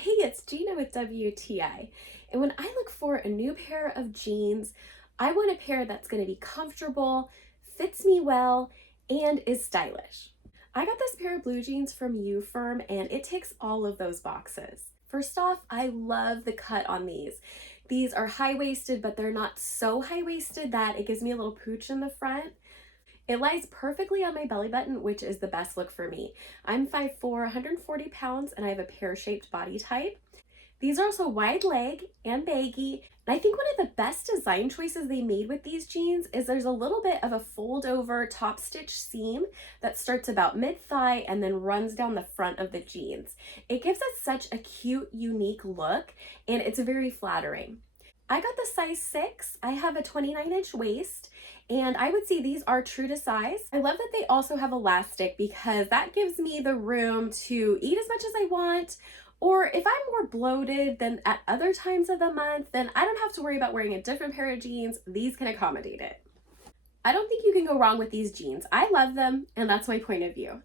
Hey, it's Gina with WTI. And when I look for a new pair of jeans, I want a pair that's going to be comfortable, fits me well, and is stylish. I got this pair of blue jeans from Yewfirm and it ticks all of those boxes. First off, I love the cut on these. These are high-waisted, but they're not so high-waisted that it gives me a little pooch in the front. It lies perfectly on my belly button, which is the best look for me. I'm 5'4", 140 pounds, and I have a pear-shaped body type. These are also wide leg and baggy. And I think one of the best design choices they made with these jeans is there's a little bit of a fold over top stitch seam that starts about mid-thigh and then runs down the front of the jeans. It gives us such a cute, unique look, and it's very flattering. I got the size 6. I have a 29-inch waist, and I would say these are true to size. I love that they also have elastic because that gives me the room to eat as much as I want, or if I'm more bloated than at other times of the month, then I don't have to worry about wearing a different pair of jeans. These can accommodate it. I don't think you can go wrong with these jeans. I love them, and that's my point of view.